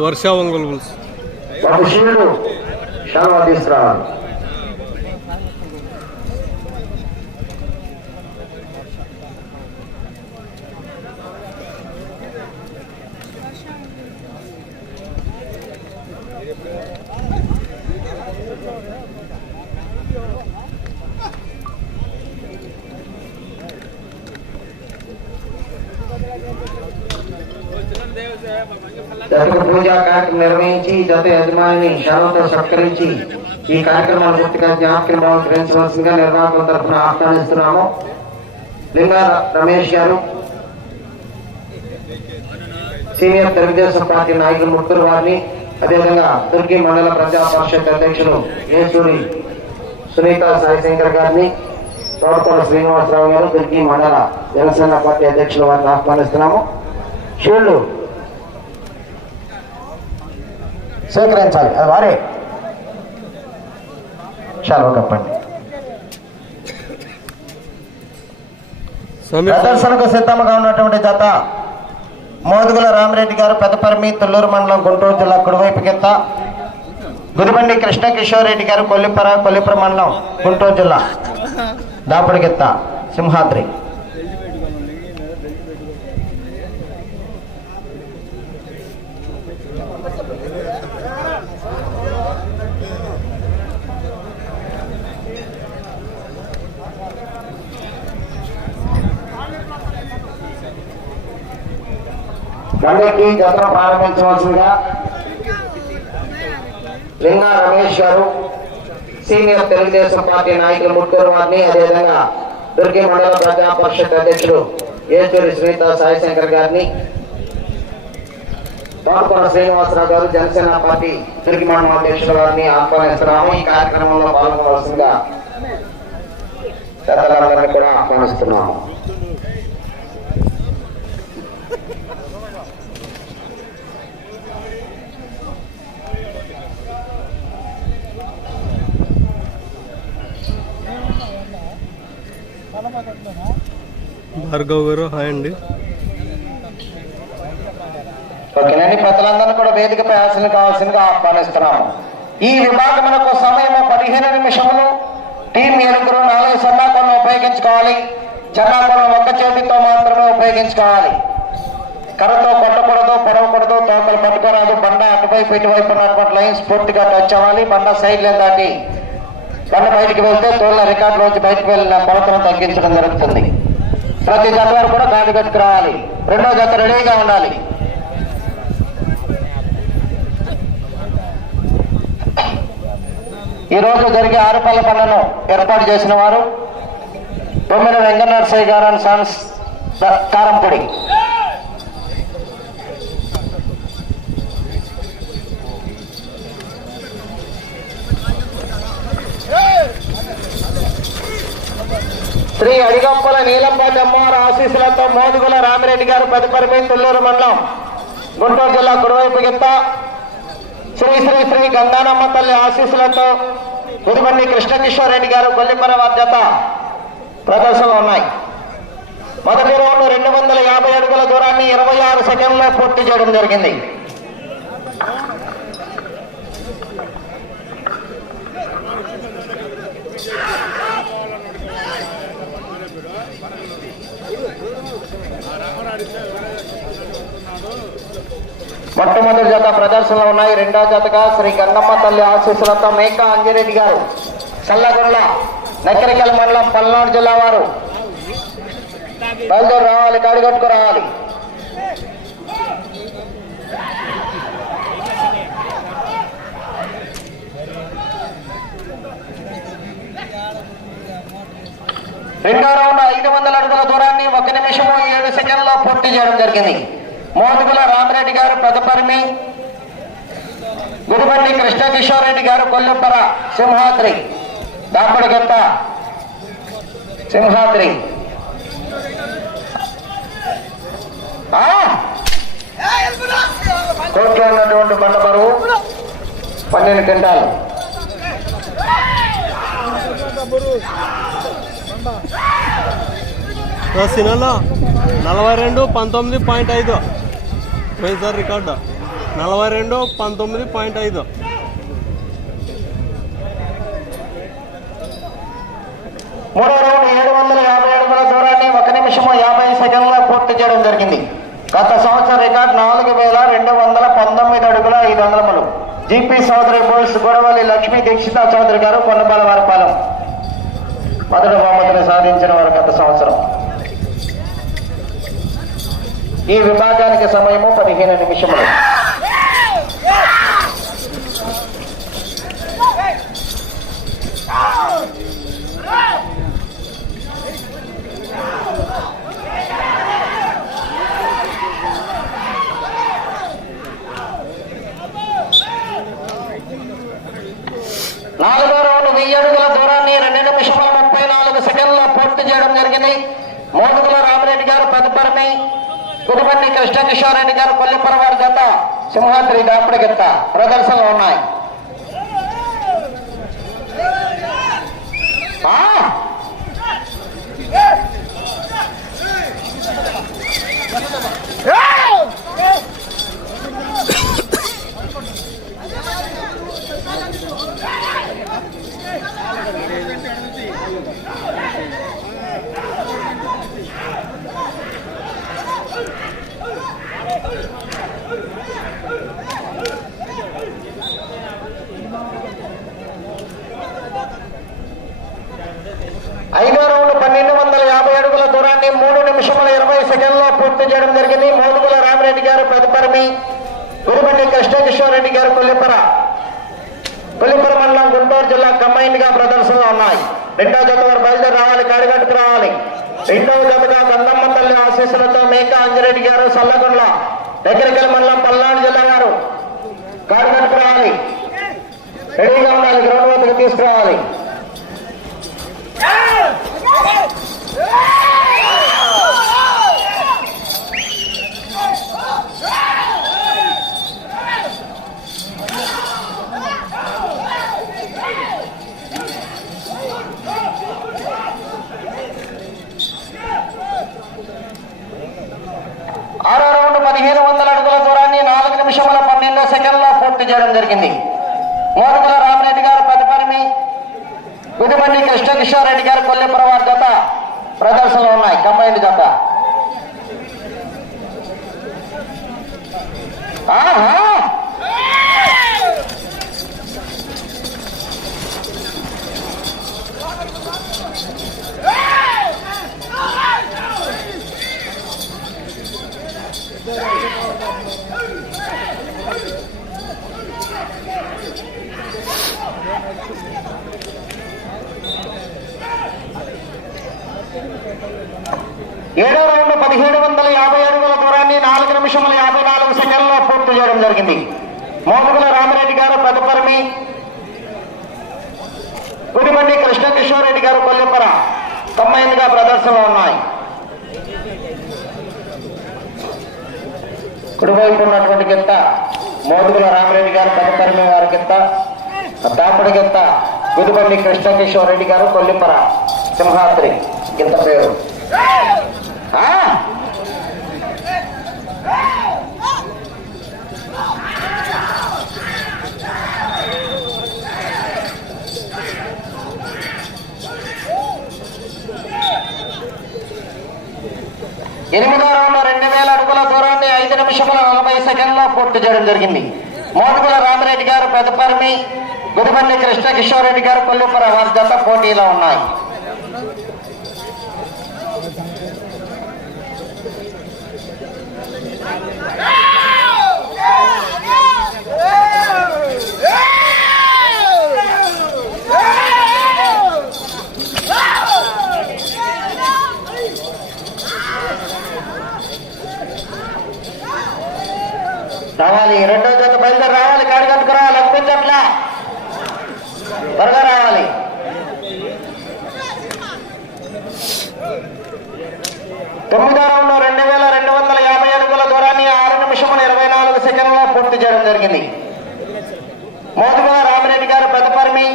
వర్షావంగులు ఒంగోలు పులుసు తీసుకురావాలి నిర్వహించి జత యజమాని శాలతో సత్కరించి ఈ కార్యక్రమాన్ని పూర్తిగా జ్ఞాపకం గ్రహించవలసిందిగా నిర్వాహకుల తరఫున ఆహ్వానిస్తున్నాము. లింగా రమేష్ గారు సీనియర్ తెలుగుదేశం పార్టీ నాయకులు ముగ్గురు వారిని అదేవిధంగా దుర్గి మండల ప్రజా పరిషత్ అధ్యక్షులు ఏసూరి సునీత సాయిశంకర్ గారిని తోటపల్లి శ్రీనివాసరావు గారు దుర్గి మండల జనసేన పార్టీ అధ్యక్షుల వారిని ఆహ్వానిస్తున్నాము. షీల్డ్ స్వీకరించాలి అది వారే. చాలా కప్పండి. ప్రదర్శనకు సిద్ధంగా ఉన్నటువంటి జత మోదుగుల రామిరెడ్డి గారు పెద్దపరిమి తుల్లూరు మండలం గుంటూరు జిల్లా కుడివైపు కింద గురిబండి కృష్ణ కిషోర్ రెడ్డి గారు కొల్లిపర కొల్లిపుర మండలం గుంటూరు జిల్లా దాపుడి కిత్త సింహాద్రి. బండికి జతను ప్రారంభించవలసిందిగా లింగా రమేష్ గారు సీనియర్ తెలుగుదేశం పార్టీ నాయకులు ముట్టూరు వారిని అదేవిధంగా దుర్గి మండల ప్రజా పరిషత్ అధ్యక్షుడు ఏచూరి శ్రీత సాయిశంకర్ గారిని తోటకొండ శ్రీనివాసరావు గారు జనసేన పార్టీ దుర్గి మండలం అధ్యక్షుల వారిని ఆహ్వానిస్తున్నాము. ఈ కార్యక్రమంలో పాల్గొనవలసిందిగా పెద్దలందరినీ కూడా ఆహ్వానిస్తున్నాము. భార్గవ్ గారు హాయ్ అండి. ఓకేనండి ప్రజలందరినీ కూడా వేదికపై ఆశలు కావాల్సిందిగా ఆహ్వానిస్తున్నాము. ఈ విభాగములకు సమయము పదిహేను నిమిషములు. టీం ఏడుగురు నాలుగు సన్నాకాలను ఉపయోగించుకోవాలి. చన్నాకాలను ఒక్క చేతితో మాత్రమే ఉపయోగించుకోవాలి. కర్రతో కొట్టకూడదు పడవకూడదు తోకలు పట్టుకోరాదు. బండ అటువైపు ఇటువైపు ఉన్నటువంటి లైన్స్ పూర్తిగా టచ్ అవ్వాలి. బండ సైడ్ లైన్ దాటి బండ బయటికి వెళ్తే తోళ్ళ రికార్డులోంచి బయటకు వెళ్ళిన కొలతను తగ్గించడం జరుగుతుంది. ప్రతి జత కూడా గాడి పెట్టుకురావాలి రెండో జత రెడీగా ఉండాలి. ఈ రోజు జరిగే ఆరుపల్ల పనులను ఏర్పాటు చేసిన వారు బొమ్మిన వెంకన్నరసయ్య గారు అని కారంపొడి. శ్రీ అడిగంపల నీలంపాటి అమ్మవారి ఆశీస్సులతో మోదుగుల రామిరెడ్డి గారు పదిపరిమి తుల్లూరు మండలం గుంటూరు జిల్లా కుడివైపు గింత శ్రీ శ్రీ శ్రీ గంగానమ్మ తల్లి ఆశీస్సులతో గురుబండి కృష్ణకిషోర్ రెడ్డి గారు కొల్లిపర బాధ్యత ప్రదర్శనలు ఉన్నాయి. మొదటి రౌండ్ రెండు వందల యాభై అడుగుల దూరాన్ని ఇరవై ఆరు సెకండ్లో పూర్తి చేయడం జరిగింది. మొట్టమొదటి జత ప్రదర్శనలో ఉన్నాయి. రెండో జతగా శ్రీ గంగమ్మ తల్లి ఆశీస్సులతో మేకా అంజిరెడ్డి గారు. చల్లగొండ నక్కరికల్ మండలం పల్నాడు జిల్లా వారు. బయలుదేరి రావాలి కాడిగట్టుకు రావాలి. రెండో రౌండ్ ఐదు వందల అడుగుల దూరాన్ని ఒక నిమిషము ఏడు సెకండ్లో పూర్తి చేయడం జరిగింది. మోదుగుల రామరెడ్డి గారు పెదపరిమి గురుబండి కృష్ణకిషోర్ రెడ్డి గారు కొల్లెప్పర సింహాద్రి. దాపడిగంట సింహాద్రి. కోర్టు కోట్లో ఉన్నటువంటి బండ బరువు పన్నెండు క్వింటాలు సినిమాలో నలభై రెండు పంతొమ్మిది పాయింట్ ఐదు. వైఎస్ఆర్ రికార్డు నలభై రెండు పంతొమ్మిది పాయింట్ ఐదు. మూడో రౌండ్ ఏడు వందల యాభై అడుగుల దూరాన్ని ఒక నిమిషము యాభై సెకండ్లో పూర్తి చేయడం జరిగింది. గత సంవత్సరం రికార్డు నాలుగు వేల రెండు వందల పంతొమ్మిది అడుగుల ఐదు వందలములు జీపీ చౌదరి బోల్స్ గొడవల్లి లక్ష్మీ దీక్షిత చౌదరి గారు కొండపాల వారిపాలెం. మొదటి బహుమతిని సాధించిన వారు గత సంవత్సరం. ఈ విభాగానికి సమయము పదిహేను నిమిషములు. నాలుగో రౌండ్ వెయ్యి అడుగుల దూరాన్ని రెండు నిమిషముల ముప్పై నాలుగు సెకండ్ల పూర్తి చేయడం జరిగింది. మోదుగుల రామిరెడ్డి గారు తదుపరిని గుడబండి కృష్ణకిషోర్ రెడ్డి గారు కొల్లిపుర వారి జత సింహాద్రి దాపుడి ప్రదర్శనలు ఉన్నాయి ఆ! ఐదో రౌండ్ పన్నెండు వందల యాభై అడుగుల దూరాన్ని మూడు నిమిషముల ఇరవై సెకండ్లో పూర్తి చేయడం జరిగింది మోదుగుల తదుపరిని గురుబండి కృష్ణకిషోర్ రెడ్డి గారు కొల్లిపర. కొల్లిపర మండలం గుంటూరు జిల్లా కంబైన్డ్గా ప్రదర్శనలు ఉన్నాయి. రెండో జత వారు బయలుదేరి రావాలి కాడిగట్టుకు రావాలి. రెండవ జతగా గంధమ్మ తల్లి ఆశీస్సులతో మేక అంజిరెడ్డి గారు సల్లగొండ్ల దగ్గరికల మండలం పల్నాడు జిల్లా గారు కాడిగట్టుకు రావాలి. రెడీగా ఉండాలి గ్రౌండ్ వద్దకు తీసుకురావాలి ఆరో రౌండ్ పదిహేను వందల అడుగుల దూరాన్ని నాలుగు నిమిషముల పన్నెండు సెకండ్లో పూర్తి చేయడం జరిగింది. మోదుగుల రామరెడ్డి గారు పదిపరిమి గుదిబండి కృష్ణకిషోర్ రెడ్డి గారు కొల్లిపుర వారి జత ప్రదర్శనలు ఉన్నాయి. కంబైన్డ్ జత. ఆహా! ఏడవ రౌండ్ పదిహేడు వందల యాభై అడుగుల దూరాన్ని నాలుగు నిమిషముల యాభై నాలుగు సెకండ్లో పూర్తి చేయడం జరిగింది. మోదుగుల రామరెడ్డి గారు పెదపరిమి గుడిబండి కృష్ణకిషోర్ రెడ్డి గారు కొల్లిపర ఎనిమిదిగా ప్రదర్శనలో ఉన్నాయి. కుడివైపు ఉన్నటువంటి గిత్త మోదుగుల రామరెడ్డి గారు తదుపరిని వారి గిత్త దాపుడి గిత్త కృష్ణకిషోర్ రెడ్డి గారు కొల్లిపర సింహాద్రి. గిత్త పేరు. ఎనిమిదో రౌండ్ రెండు వేల అడుగుల దూరాన్ని ఐదు నిమిషముల నలభై సెకండ్లో పూర్తి చేయడం జరిగింది. మోదుగుల రామిరెడ్డి గారు పెదపరిమి కృష్ణ కృష్ణకిషోర్ రెడ్డి గారు కొల్లిపుర వారి పోటీలో ఉన్నాయి. రావాలి రెండో జత బయలుదేరి రావాలి కాడి కట్టుకు రావాలి అనిపించట్లా త్వరగా రావాలి. తొమ్మిదో రౌండ్ రెండు వేల రెండు వందల యాభై అడుగుల దూరాన్ని ఆరు నిమిషముల ఇరవై నాలుగు సెకండ్ల పూర్తి చేయడం జరిగింది. మోదుగుల రామిరెడ్డి గారు పెదపరిమి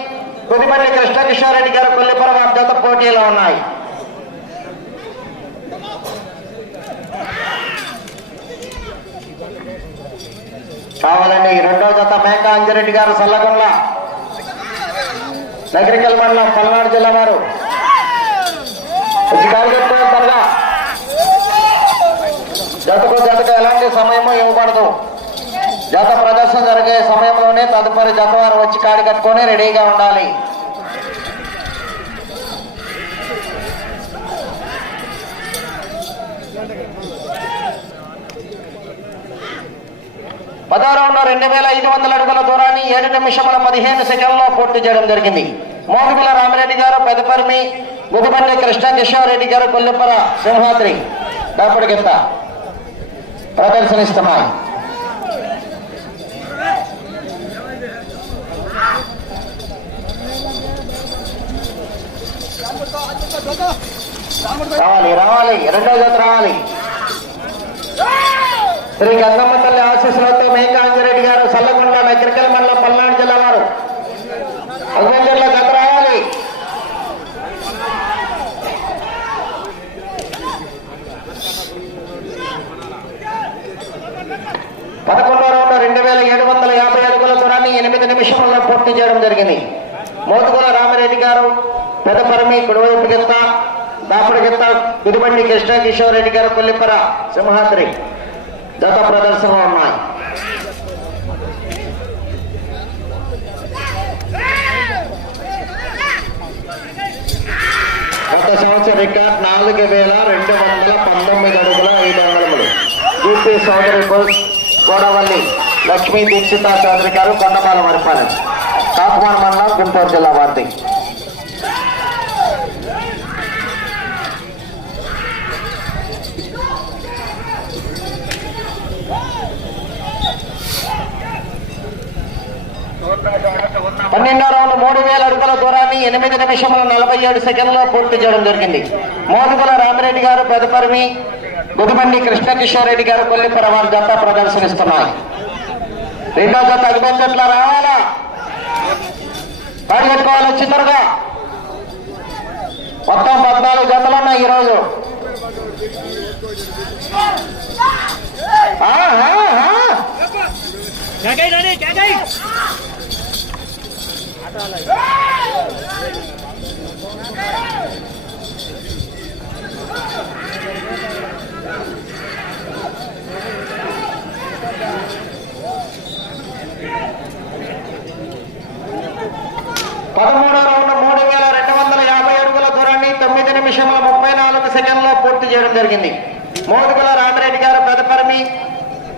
కొద్దిపల్లి కృష్ణకిషోర్ రెడ్డి గారు కొల్లిపురం వారి జత పోటీలో ఉన్నాయి. కావాలని రెండవ రెండో జత మేకా అంజిరెడ్డి గారు సల్లగొండ. నగరికల్ మండలం పల్నాడు జిల్లా వారు. త్వరగా జతకు జతకు ఎలాంటి సమయము ఇవ్వబడదు జత ప్రదర్శన జరిగే సమయంలోనే తదుపరి జత వారు వచ్చి కాడి కట్టుకొని రెడీగా ఉండాలి. పదో రెండు వేల ఐదు వందల అడుగుల దూరాన్ని ఏడు నిమిషముల పదిహేను సెకండ్లో పూర్తి చేయడం జరిగింది. మోగుబిల రామిరెడ్డి గారు పెదపరిమి ముగుబండి కృష్ణ కిషోర్ రెడ్డి గారు కొల్లిపర సింహాద్రి. దాపుడికింత ప్రదర్శనిస్తున్నాయి. రావాలి రావాలి రెండో జత రావాలి. శ్రీ గంగమ్మ తల్లి ఆశీస్సులతో మేకాంజిరెడ్డి గారు సల్లగొండ నకిరికల మండలం పల్నాడు జిల్లా వారు. అభినందనలో జత రావాలి పదకొండో రౌండ్ రెండు వేల ఏడు వందల యాభై అడుగుల దూరాన్ని ఎనిమిది నిమిషంలో పూర్తి చేయడం జరిగింది. మోతుగుల రామిరెడ్డి గారు పెదపరమి కుడివైపు గిత్త దాపుడు గిత్త గుదిబండి కృష్ణ కిషోర్ రెడ్డి గారు కొల్లిపర సింహాద్రి. జత ప్రదర్శనలో ఉన్నాయి. గత సంవత్సరం రికార్డ్ నాలుగు వేల రెండు వందల పంతొమ్మిది అడుగుల ఐదు వందలములు యూపీ సోదరి బోస్ గోడవల్లి లక్ష్మీ దీక్షిత చౌదరి గారు కొండపాల మరిపాలెం కాకుమాన్ మండలం గుంటూరు జిల్లా వారిది. పన్నెండో రౌండ్ మూడు వేల అడుగుల దూరాన్ని ఎనిమిది నిమిషముల నలభై ఏడు సెకండ్లో పూర్తి చేయడం జరిగింది. మోదుగుల రామిరెడ్డి గారు పెదపరిమి గుదిబండి కృష్ణకిషోర్ రెడ్డి గారు కొల్లిపుర వారి జత ప్రదర్శనిస్తున్నాయి. రెండో జత అభినందనలో రావాలా? పాడి పెట్టుకోవాలి వచ్చి త్వరగా మొత్తం పద్నాలుగు జతలు ఉన్నాయి ఈరోజు. ఆహా పదమూడవ పదమూడు రౌండ్ మూడు వేల రెండు వందల యాభై అడుగుల దూరాన్ని తొమ్మిది నిమిషముల ముప్పై నాలుగు సెకండ్లో పూర్తి చేయడం జరిగింది. మోదుగుల రామిరెడ్డి గారు పెదపరమి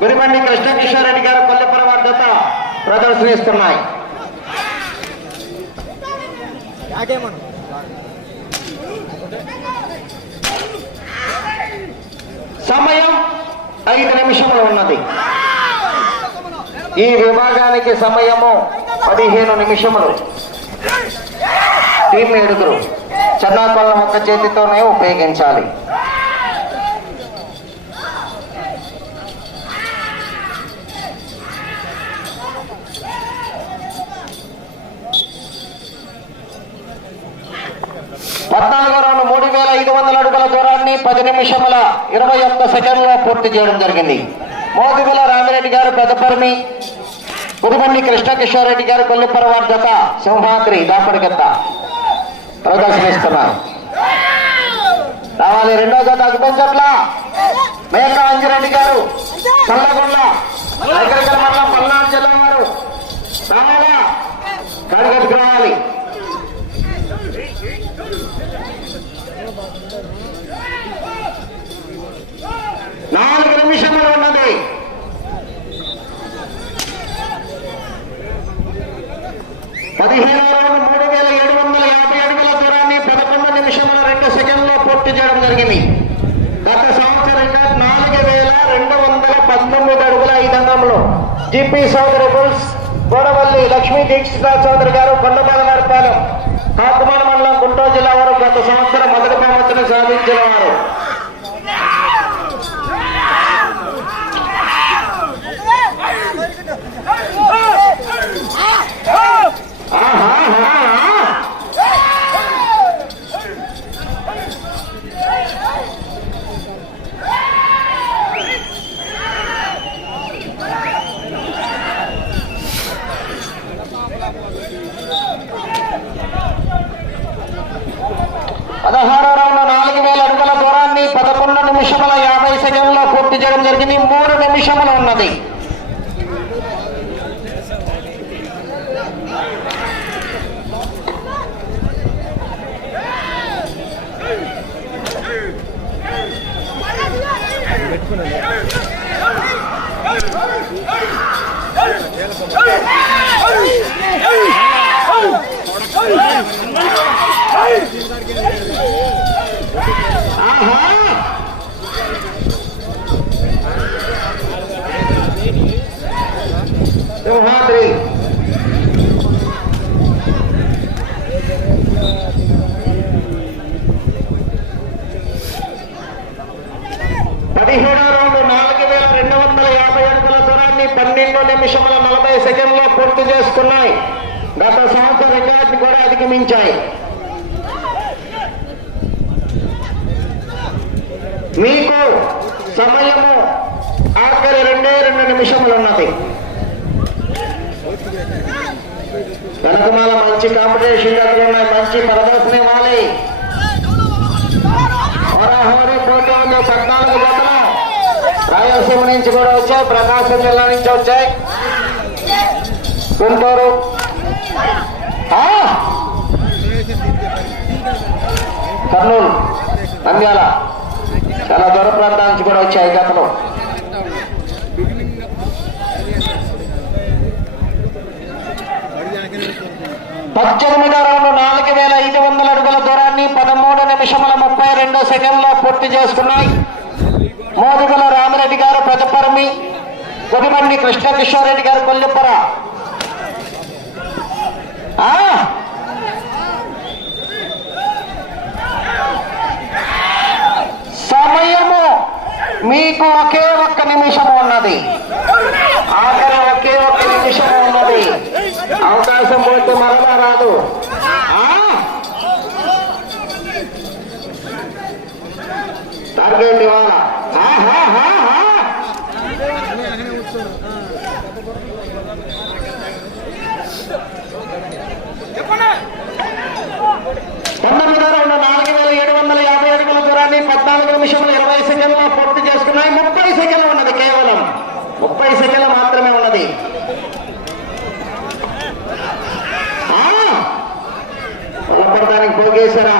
గురిమండి కృష్ణకిషోర్ రెడ్డి గారు కొల్లిపుర వద్దత ప్రదర్శనిస్తున్నాయి. సమయం ఐదు నిమిషములు ఉన్నది. ఈ విభాగానికి సమయము పదిహేను నిమిషములు. టీం ఏడుగురు చెన్నాకొల్లం ఒక్క చేతితోనే ఉపయోగించాలి పద్నాలుగో రౌండ్ మూడు వేల ఐదు వందల అడుగుల దూరాన్ని పది నిమిషముల ఇరవై ఒక్క సెకండ్లో పూర్తి చేయడం జరిగింది. మోదుగుల రామిరెడ్డి గారు పెద్దపరిమి పుదుబండి కృష్ణకిషోర్ రెడ్డి గారు కొల్లిపరవారి జత సింహాద్రి దాపడికెత్త ప్రదర్శనిస్తున్నారు. రావాలి రెండో జత అగ్నించట్ల మేక అంజిరెడ్డి గారు చల్లగొండ మండలం పల్నాడు జిల్లా వారు. రావాలా? కడగట్టుకు రావాలి నాలుగు నిమిషములు ఉన్నది పదిహేను రౌండ్ మూడు వేల ఏడు వందల యాభై అడుగుల దూరాన్ని పదకొండు నిమిషముల రెండు సెకండ్లో పూర్తి చేయడం జరిగింది గత సంవత్సరం రికార్డ్ నాలుగు వేల రెండు వందల పంతొమ్మిది అడుగుల ఐదు అంగంలో జిపి సోదరి బుల్స్ గోడవల్లి లక్ష్మీ దీక్షిత చౌదరి గారు కొండపాల నరపాలెం కాకుమాన మండలం గుంటూరు జిల్లా వారు గత సంవత్సరం మొదటి బహుమతిని సాధించిన వారు ఆహా నిమిషముల యాభై సెకండ్లో పూర్తి చేయడం జరిగింది మూడు నిమిషములు ఉన్నది ఆహా! సింహాద్రి పదిహేడో రౌండ్ నాలుగు వేల రెండు వందల యాభై అడుగుల దూరాన్ని పన్నెండు నిమిషముల నలభై సెకండ్లో పూర్తి చేసుకున్నాయి. గత సంవత్సర రికార్డు కూడా అధిగమించాయి. మీకు సమయము ఆఖరి రెండే రెండు నిమిషములు ఉన్నది వెనకమాల మంచి కాంపిటీషన్ జతలు ఉన్నాయి. మంచి ప్రదర్శన ఇవ్వాలి. హోరాహోరీ పోటీ ఉంది పద్నాలుగు జతలు. రాయలసీమ నుంచి కూడా వచ్చాయి. ప్రకాశం జిల్లా నుంచి వచ్చాయి. ఉంటారు. కర్నూలు నంద్యాల. చాలా దూర ప్రాంతాల నుంచి కూడా వచ్చాయి గతలు పద్దెనిమిదో రౌండ్ నాలుగు వేల ఐదు వందల అడుగుల దూరాన్ని పదమూడు నిమిషముల ముప్పై రెండు సెకండ్లో పూర్తి చేసుకున్నాయి. మోదుగుల రామిరెడ్డి గారు పెదపరమి కొడిమండి కృష్ణకిషోర్ రెడ్డి గారు కొల్లిపుర. సమయము మీకు ఒకే ఒక్క నిమిషం ఉన్నది ఆఖరి ఒకే ఒక్క నిమిషం ఉన్నది అవకాశం పోతే మరలా రాదు ఆ? టార్గెట్ ఇవాళ ఆహాహాహా. పంతొమ్మిదో రెండు నాలుగు వేల ఏడు వందల యాభై అడుగుల దూరాన్ని పద్నాలుగు నిమిషములు ఇరవై సెకండ్లో పూర్తి చేసుకున్నాయి ముప్పై సెకండ్లు ఉన్నది కేవలం ముప్పై సెకండ్ల మాత్రమే ఉన్నది. ఆ! పొలపడటానికి పోగేశారా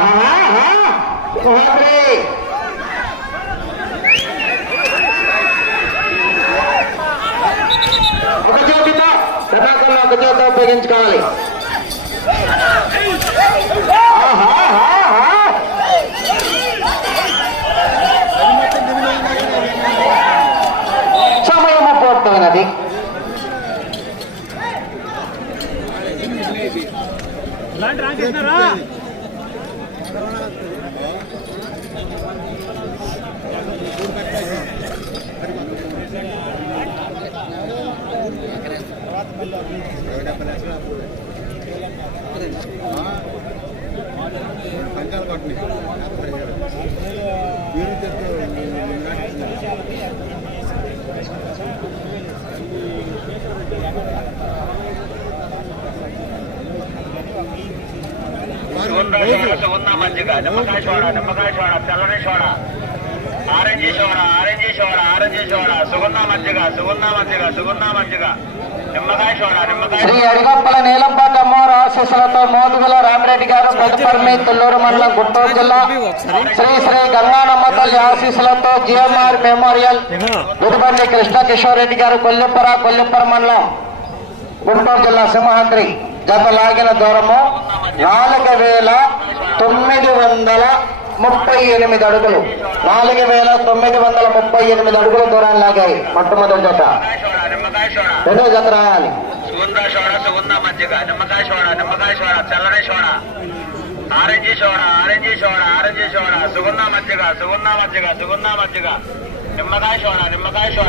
ఒక చోటితో కథాకంలో ఒక చోట ఉపయోగించుకోవాలి. సుగంధ సోడ సుగంధ మజ్జిగ నిమ్మకాయ సోడ నిమ్మకాయ సోడ తెల్లని soda orange soda orange soda orange soda సుగంధ మజ్జిగ సుగంధ మజ్జిగ సుగంధ మజ్జిగ. శ్రీ అడిగొప్పల నీలంపాటి అమ్మవారు ఆశీస్సులతో మోదుగుల రామిరెడ్డి గారు పెద్దపర్మి తుల్లూరు మండలం గుంటూరు జిల్లా. శ్రీ శ్రీ గంగానమ్మ తల్లి ఆశీస్సులతో జిఎంఆర్ మెమోరియల్ గుడిబండి కృష్ణ కిషోర్ రెడ్డి గారు కొల్లిపుర కొల్లిపుర మండలం గుంటూరు జిల్లా సింహాద్రి. జత లాగిన దూరము నాలుగు వేల తొమ్మిది వందల ముప్పై ఎనిమిది అడుగులు. నాలుగు వేల తొమ్మిది వందల ముప్పై ఎనిమిది అడుగుల దూరాన్ని లాగాయి మొట్టమొదటి జత. రెండో జత రాయాలి సుగంధ సోడ సుగంధ మజ్జిగ నిమ్మకాయ సోడ నిమ్మకాయ సోడ చల్లని soda orange soda orange soda orange soda సుగంధ మజ్జిగ సుగంధ మజ్జిగ సుగంధ మజ్జిగ నిమ్మకాయ సోడ నిమ్మకాయ సోడ